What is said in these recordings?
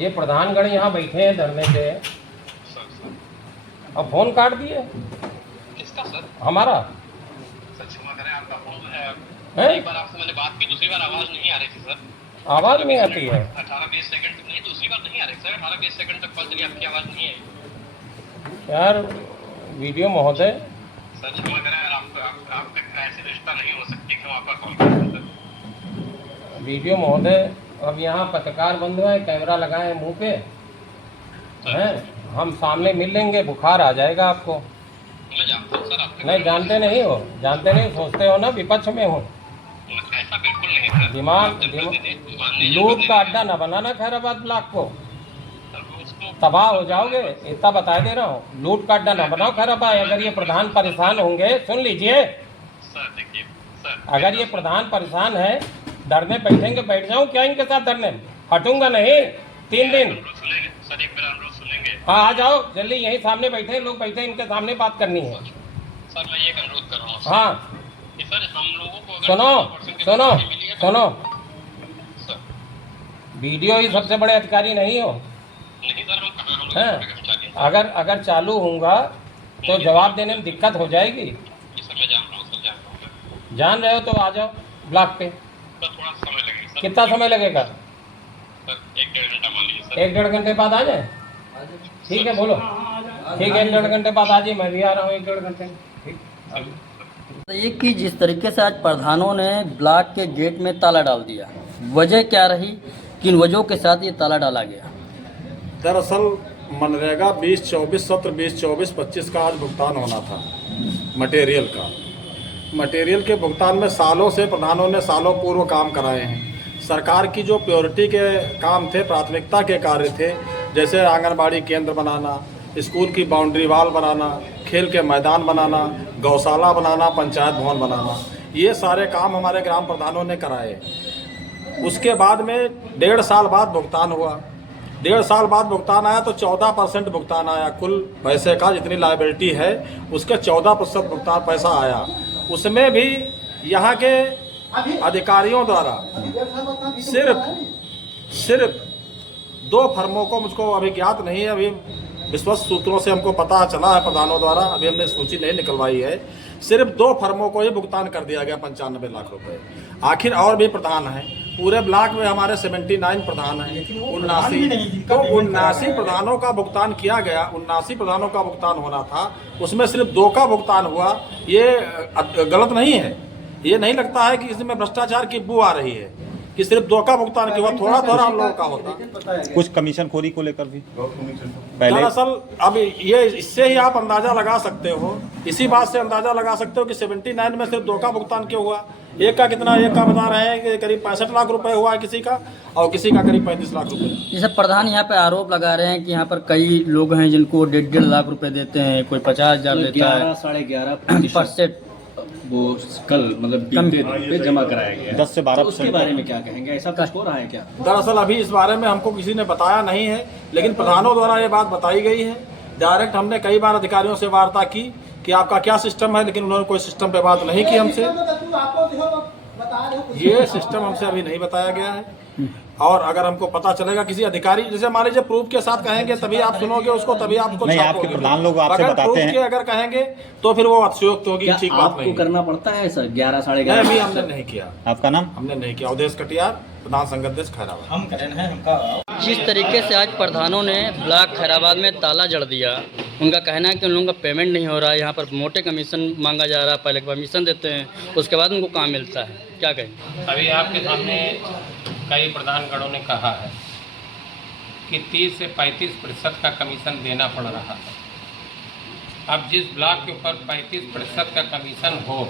ये प्रधानगण यहाँ बैठे हैं धरने पे, अब फोन काट दिए। किसका सर? हमारा। सर क्षमा करें, आपका फोन है। हैं? एक बार आपसे मैंने बात की, दूसरी बार आवाज नहीं आ रही थी सर। आवाज नहीं आती है? 18-20 सेकंड तक नहीं, दूसरी बार नहीं आ रही सर। 18-20 सेकंड तक कॉल चली, आपकी आवाज नहीं आई। यार वीडियो महोदय, सर क्षमा करें, अगर आप ऐसे रिश्ता नहीं हो सकती कि हम आपका कॉल करें सर। वीडियो महोदय, अब यहाँ पत्रकार बंधु है, कैमरा लगाए मुंह पे हैं, हम सामने मिल लेंगे, बुखार आ जाएगा आपको। मैं जानता हूँ सर, आपके नहीं जानते नहीं हो, जानते नहीं, सोचते हो ना विपक्ष में हो। ऐसा बिल्कुल नहीं सर। दिमाग लूट का अड्डा न बनाना खैराबाद ब्लॉक को, तबाह हो जाओगे, इतना बता दे रहा हूँ। लूट का अड्डा न बनाओ खैराबाद। अगर ये प्रधान परेशान होंगे, सुन लीजिए सर, देखिए सर, अगर ये प्रधान परेशान है, धरने बैठेंगे, बैठ जाऊं क्या इनके साथ धरने? हटूंगा नहीं 3 दिन। सुनेंगे सर, एक बार अनुरोध सुनेंगे। हाँ आ जाओ जल्दी, यहीं सामने बैठे लोग, बैठे इनके सामने बात करनी है। सर मैं ये अनुरोध कर रहा हूँ हाँ कि सर हम लोगों को अगर सुनो सुनो सुनो, सर वीडियो ही सबसे बड़े अधिकारी नहीं हो नहीं सर, हम कहाँ, हम लोग हैं? कर्मचारी हैं। अगर चालू होऊंगा तो जवाब देने में दिक्कत हो जाएगी। ये सर मैं जान रहा हूँ सर, जान रहा हूँ। जान रहे हो तो आ जाओ ब्लॉक पे। सर थोड़ा समय लगेगा सर। कितना समय लगेगा? सर 1-1.5 घंटा मान लीजिए सर। 1-1.5 घंटे बाद आ जाए? ठीक है बोलो, ठीक है 1-1.5 घंटे बाद आ जाइए, मैं भी आ रहा हूँ 1-1.5 घंटे। ठीक। ये कि जिस तरीके से आज प्रधानों ने ब्लॉक के गेट में ताला डाल दिया, वजह क्या रही, किन वजहों के साथ ये ताला डाला गया? दरअसल मनरेगा 2024 सत्र 2024-25 का आज भुगतान होना था मटेरियल का। मटेरियल के भुगतान में सालों से प्रधानों ने सालों पूर्व काम कराए हैं। सरकार की जो प्रायोरिटी के काम थे, प्राथमिकता के कार्य थे, जैसे आंगनबाड़ी केंद्र बनाना, स्कूल की बाउंड्री वाल बनाना, खेल के मैदान बनाना, गौशाला बनाना, पंचायत भवन बनाना, ये सारे काम हमारे ग्राम प्रधानों ने कराए। उसके बाद में 1.5 साल बाद भुगतान हुआ। 1.5 साल बाद भुगतान आया तो 14% भुगतान आया। कुल पैसे का जितनी लायबिलिटी है उसके 14% भुगतान पैसा आया। उसमें भी यहाँ के अधिकारियों द्वारा सिर्फ 2 फर्मों को, मुझको अभी ज्ञात नहीं है, अभी विश्वस्त सूत्रों से हमको पता चला है प्रधानों द्वारा, अभी हमने सूची नहीं निकलवाई है, सिर्फ 2 फर्मों को ही भुगतान कर दिया गया 95 लाख रुपए। आखिर और भी प्रधान हैं पूरे ब्लॉक में, हमारे 79 प्रधान हैं, 79 प्रधानों का भुगतान किया गया। 79 प्रधानों का भुगतान होना था, उसमें सिर्फ 2 का भुगतान हुआ। ये गलत नहीं है, ये नहीं लगता है कि इसमें भ्रष्टाचार की बू आ रही है कि सिर्फ 2 का भुगतान किया, थोड़ा थोड़ा हम लोगों का होता। कुछ कमीशन खोरी को लेकर भी पहले दरअसल अब ये इससे ही आप अंदाजा लगा सकते हो, इसी बात से अंदाजा लगा सकते हो कि 79 में सिर्फ 2 का भुगतान क्यों हुआ। एक का कितना, एक का बता रहे हैं कि करीब 65 लाख रुपए हुआ है किसी का, और किसी का करीब 35 लाख रुपए। जैसे प्रधान यहाँ पे आरोप लगा रहे हैं कि यहाँ पर कई लोग हैं जिनको 1.5 लाख रुपए देते हैं, कोई 50,000 देता है, 11.5% वो कल मतलब बीते पे जमा कराया गया है। 10 से 12%। उसके बारे में क्या कहेंगे, ऐसा कुछ हो रहा है क्या? दरअसल अभी इस बारे में हमको किसी ने बताया नहीं है, लेकिन प्रधानों द्वारा ये बात बताई गई है। डायरेक्ट हमने कई बार अधिकारियों से वार्ता की कि आपका क्या सिस्टम है, लेकिन उन्होंने कोई सिस्टम पे बात नहीं की हमसे। ये सिस्टम हमसे अभी नहीं बताया गया है, और अगर हमको पता चलेगा किसी अधिकारी, जैसे मान लीजिए प्रूफ के साथ कहेंगे तभी आप सुनोगे उसको, तभी आपको नहीं, छापोगे। आपके प्रधान लोग आपसे अगर बताते प्रूफ हैं के अगर कहेंगे तो फिर वो अतिशयोक्त होगी, क्या ठीक बात आपको नहीं। करना पड़ता है सर 11 साढ़े नहीं, अभी 11? हमने नहीं किया, आपका नाम? हमने नहीं किया। अवधेश कटियार, प्रधान संगठन खैराबाद। जिस तरीके से आज प्रधानों ने ब्लॉक खैराबाद में ताला जड़ दिया, उनका कहना है कि उन लोगों का पेमेंट नहीं हो रहा है, यहाँ पर मोटे कमीशन मांगा जा रहा है, पहले कमीशन देते हैं उसके बाद उनको काम मिलता है, क्या कहें? अभी आपके सामने कई प्रधानगणों ने कहा है कि 30 से 35% का कमीशन देना पड़ रहा है। अब जिस ब्लॉक के ऊपर 35% का कमीशन हो,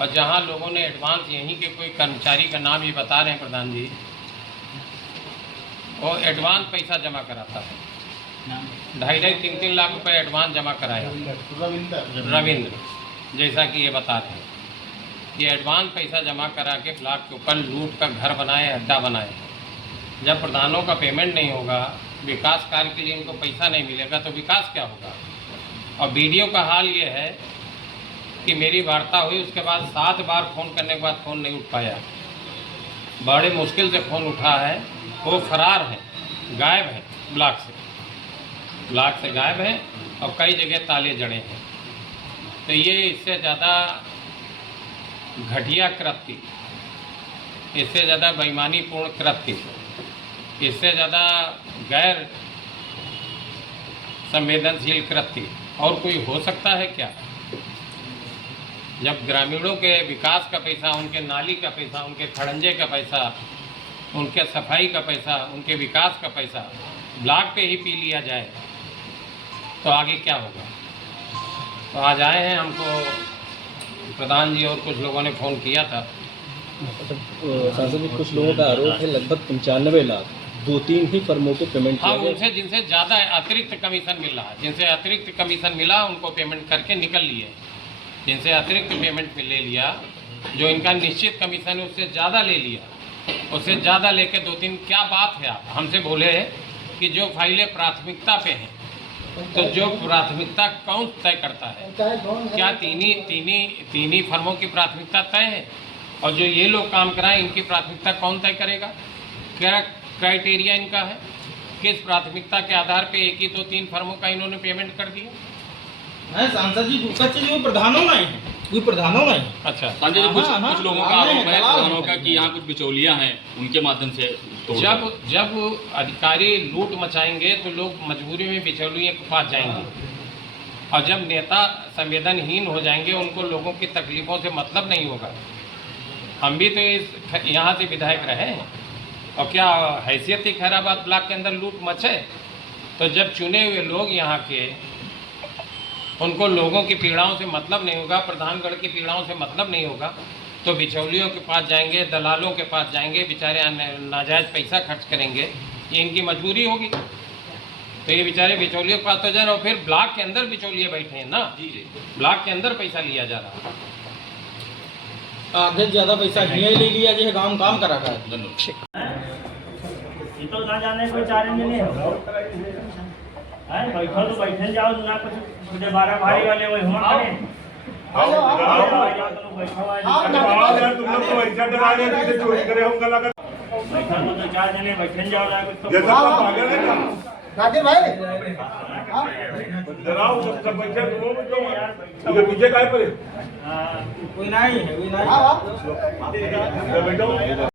और जहां लोगों ने एडवांस, यहीं के कोई कर्मचारी का नाम ही बता रहे हैं प्रधान जी, वो एडवांस पैसा जमा कराता है, 2.5-3 लाख रुपए एडवांस जमा कराया रविंद्र, जैसा कि ये बता रहे हैं। ये एडवांस पैसा जमा करा के ब्लॉक के ऊपर लूट का घर बनाए, अड्डा बनाए। जब प्रधानों का पेमेंट नहीं होगा, विकास कार्य के लिए इनको पैसा नहीं मिलेगा, तो विकास क्या होगा? और वीडियो का हाल ये है कि मेरी वार्ता हुई, उसके बाद 7 बार फ़ोन करने के बाद फ़ोन नहीं उठ पाया, बड़े मुश्किल से फ़ोन उठा है, वो फरार है। गायब है ब्लॉक से गायब है और कई जगह ताले जड़े हैं। तो ये इससे ज़्यादा घटिया कृत्य, इससे ज़्यादा बेईमानीपूर्ण कृत्य, इससे ज़्यादा गैर संवेदनशील कृत्य और कोई हो सकता है क्या? जब ग्रामीणों के विकास का पैसा, उनके नाली का पैसा, उनके खड़ंजे का पैसा, उनके सफाई का पैसा, उनके विकास का पैसा ब्लॉक पे ही पी लिया जाए तो आगे क्या होगा? तो आज आए हैं, हमको प्रधान जी और कुछ लोगों ने फ़ोन किया था। सांसद जी, कुछ लोगों का आरोप है लगभग 95 लाख 2-3 ही फर्मों को पेमेंट हाँ, किया गया। उनसे जिनसे ज़्यादा अतिरिक्त कमीशन मिल रहा है, जिनसे अतिरिक्त कमीशन मिला उनको पेमेंट करके निकल लिए। जिनसे अतिरिक्त पेमेंट ले लिया, जो इनका निश्चित कमीशन है उससे ज़्यादा ले लिया, उससे ज़्यादा लेके 2-3 क्या बात है? आप हमसे बोले कि जो फाइलें प्राथमिकता पे हैं, तो जो प्राथमिकता कौन तय करता है? क्या तीन ही फर्मों की प्राथमिकता तय है? और जो ये लोग काम कराएं इनकी प्राथमिकता कौन तय करेगा? क्या क्राइटेरिया इनका है? किस प्राथमिकता के आधार पे एक ही 2-3 फर्मों का इन्होंने पेमेंट कर दिया? नहीं सांसद जी, दूसरा चीज वो प्रधानों में है, कोई प्रधानों में। अच्छा, सांसद जी, कुछ लोगों का आरोप है प्रधानों का कि यहाँ कुछ बिचौलियाँ हैं, उनके माध्यम से जब अधिकारी लूट मचाएंगे तो लोग मजबूरी में बिचौलियों के पास जाएंगे, और जब नेता संवेदनहीन हो जाएंगे, उनको लोगों की तकलीफ़ों से मतलब नहीं होगा। हम भी तो यहाँ से विधायक रहे हैं, और क्या हैसियत ही खैराबाद ब्लॉक के अंदर लूट मचे? तो जब चुने हुए लोग यहाँ के, उनको लोगों की पीड़ाओं से मतलब नहीं होगा, प्रधानगढ़ की पीड़ाओं से मतलब नहीं होगा, तो बिचौलियों के पास जाएंगे, दलालों के पास जाएंगे, बेचारे नाजायज़ पैसा खर्च करेंगे, ये इनकी मजबूरी होगी। तो ये बेचारे बिचौलियों के पास तो जा रहे, और फिर ब्लॉक के अंदर बिचौलिए बैठे हैं ना, ब्लॉक के अंदर पैसा लिया जा रहा है। आधे ज्यादा पैसा ये ले लिया जो काम करा रहा है। तो ना जाने कोई चैलेंज नहीं है, बैठो तो बैठे जाओ ना, कुछ 12 भाई वाले वही हुआ करें। बैठो तो 2-4 जने बैठे जाओ ना, कुछ राजीव भाई पीछे काय पड़े? कोई नहीं है, कोई नहीं।